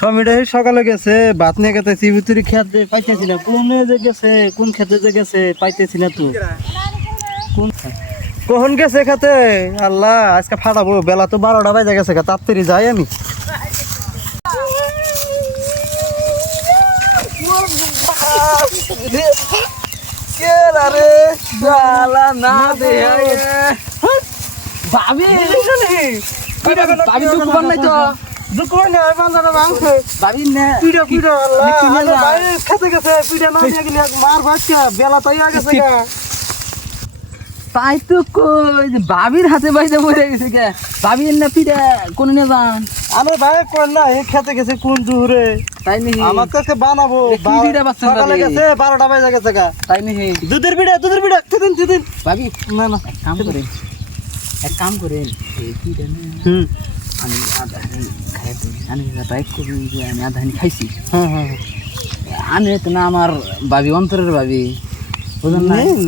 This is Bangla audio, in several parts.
সমিটা সকালে গেছে ভাত নিয়ে গেছে চিবিতুরি খেতে পাইতেছি না কোনে যে গেছে কোন খেতে যে গেছে পাইতেছি না তো কোন কখন গেছে খেতে আল্লাহ আজকে ফাটাবো বেলা তো 12টা বাজে গেছে তাড়াতাড়ি যাই আমি ভাবি ভাবি দুঃখ বান নাই তো দুকোই না বান্দাটা ভাঙছে ভাবি না পিড়া পিড়া আল্লাহ ভাই খেতে গেছে পিড়া না নিয়ে গেলে মার ভাজছে বেলা তো হয়ে গেছে গা তাই তো কই যে ভাবির হাতে বাইতে পড়ে গেছে কে ভাবি না পিঠা কোন নিয়ে যান আরে ভাই কোন না এই খেতে গেছে কোন জুরে তাই নাকি আমার কাছে বানাবো কি পিঠা বাচ্চা সকালে গেছে 12টা বাজে গেছে গা তাই নাকি দুধের পিড়া দিন ভাবি না না এক কাম করেন এই পিঠা না আমি আধানি খাই আমি রাইট করি যে আমি আধানি খাইছি হ্যাঁ আমি তো না আমার ভাবি অন্তরের ভাবি বুঝলেন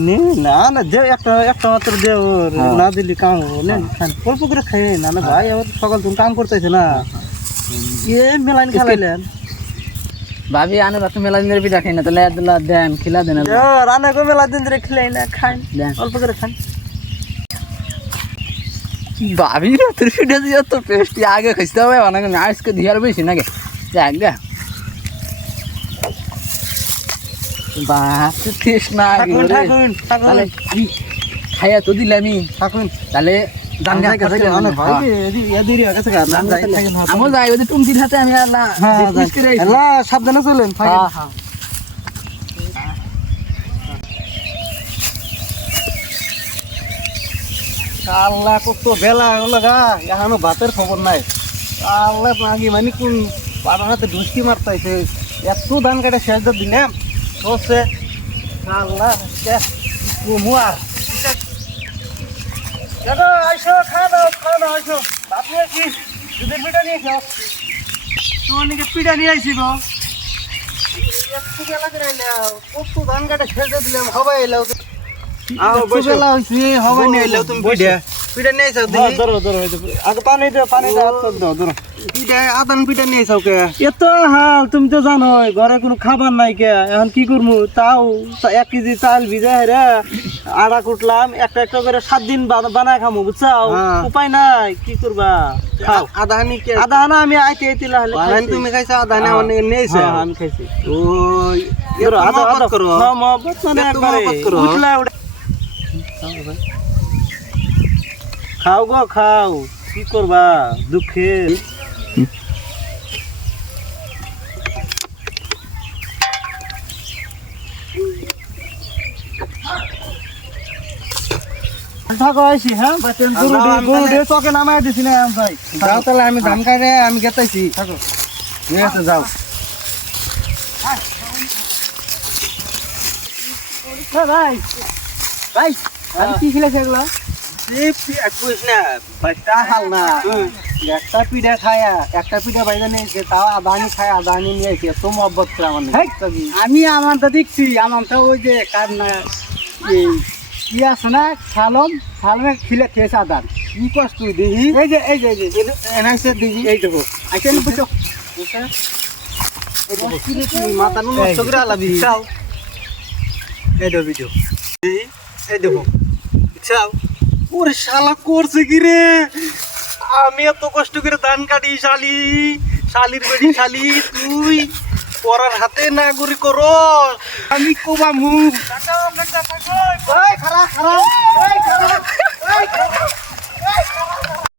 না না না যে একটা মাত্র দে না দিলি কাম নেন খান অল্প করে খাই না না ভাই আমার সকাল তুমি কাম করতেছে না এ মেলাইন খাইলেন ভাবি আনে রাতে মেলা দিনের পিঠা খাই না তাহলে আদলা দেন খিলা দেন রান্না করে মেলা দিন ধরে খেলাই না খান দেন অল্প করে খান ভাবি রাতের পিঠা দিয়ে তো টেস্টি আগে খাইতে হবে অনেক আজকে দিয়ার বেশি নাকি দেখ দেখ বাপ টেস্ট না থাকুন তাহলে আমি খাইয়া তো দিলামই থাকুন তাহলে দান যাই গেছে না ভাই এদিরি গেছে গা না যাই আমো যাই ওই টুমটির হাতে আমি আল্লাহ আল্লাহ সাবধানে চলেন হ্যাঁ হ্যাঁ আল্লাহ কত বেলা হলো গা এখনো ভাতের খবর নাই আল্লাহ মাগি মানে কোন পাড়ার হাতে ঢুসকি মারতাইছে এত ধান কাটে শেষ দিলাম বসে আল্লাহ মুয়ার দেখো আইসো খাওয়া দাও আইসো ভাত নিয়ে কি দুধের পিঠা নিয়ে খাও তোমার নাকি পিঠা নিয়ে আইসি গো একটু বেলা করে এলাও কত ধান কাটে শেষ দিলাম হবাই এলাও বেলা হয়েছি হবাই নিয়ে এলাও তুমি পিঠা পিঠা নিয়ে আইসাও ধরো আগে পানি দাও হাত দাও ধরো পিঠা আদান পিঠা নিয়ে আইসাও কে এত হাল তুমি তো জানো ঘরে কোনো খাবার নাই কে এখন কি করবো তাও 1 কেজি চাল ভিজাই রে আড়া কুটলাম একটা করে 7 দিন বানায় খামো বুঝছাও উপায় নাই কি করবা খাও আদাহানি আমি আইতে লাহলে তুমি খাইছো আদাহানি আমার নিয়েছো আমি খাইছি ওই ধরো আদা করো হ্যাঁ মহব্বত মানে একবারে উঠলা খাও গো খাও কি করবা দুঃখে থাকো আইসি হ্যাঁ গরু দিয়ে চকে নামাই দিছি না ভাই যাও তাহলে আমি ধান কাটে আমি গেতাইছি থাকো ঠিক আছে যাও ভাই ভাই আমি কি খেলেছি এগুলো একটা পিঠা খায়া একটা পিঠা বাইরে নিয়েছে তাও আদানি খায় আদানি নিয়েছে তো মহব্বত করে আমার আমি আমারটা দেখছি আমারটা ওই যে কার না এই কি আছে না সালমে খিলে খেয়েছে আদান কি কষ্ট দেখি এই যে এনাইছে দেখি এই দেখো আইসেন বুঝছো মাথা নষ্ট করে আলাবি চাও এই দেখো ভিডিও এই দেখো চাও ওরে শালা করছে কি রে আমি এত কষ্ট করে ধান কাটি শালির বেড়ি শালি তুই পরার হাতে না গুরি করো আমি কোবা মুখ খারাপ